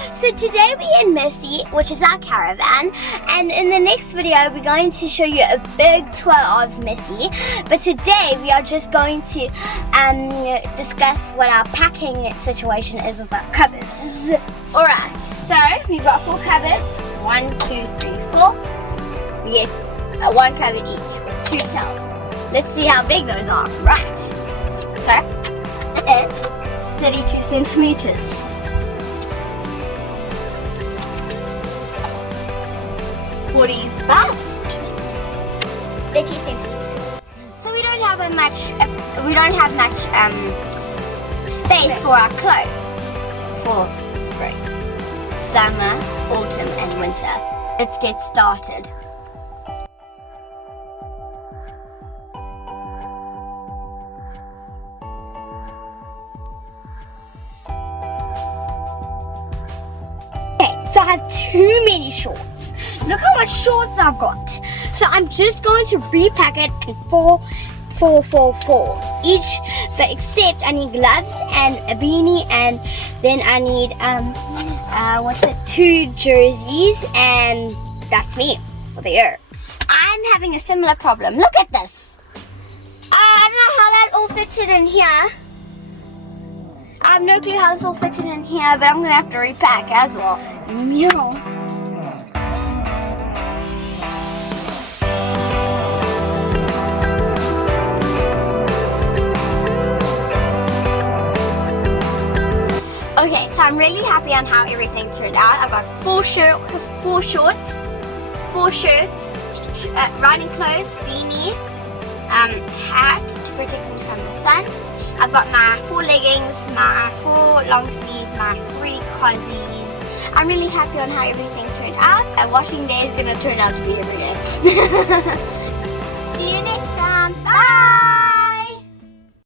So today we're in Missy, which is our caravan, and in the next video we're going to show you a big tour of Missy. But today we are just going to discuss what our packing situation is with our cupboards. Alright, so we've got 4 cupboards. 1, 2, 3, 4. We get one cupboard each with 2 shelves. Let's see how big those are. Right. So this is 32 centimeters. 45 centimeters. 30 centimeters. So we don't have much space for our clothes for spring, summer, autumn, and winter. Let's get started. Okay, so I have too many shorts. Look how much shorts I've got. So I'm just going to repack it in 4 each, but except I need gloves and a beanie, and then I need 2 jerseys, and that's me for the year. I'm having a similar problem. Look at this. I don't know how that all fitted in here. I have no clue how this all fitted in here, but I'm gonna have to repack as well. Meow. Okay, so I'm really happy on how everything turned out. I've got 4 shirts, 4 shirts, riding clothes, beanie, hat to protect me from the sun. I've got my 4 leggings, my 4 long sleeves, my 3 cozies. I'm really happy on how everything turned out, and washing day is gonna turn out to be every day. See you next time. Bye!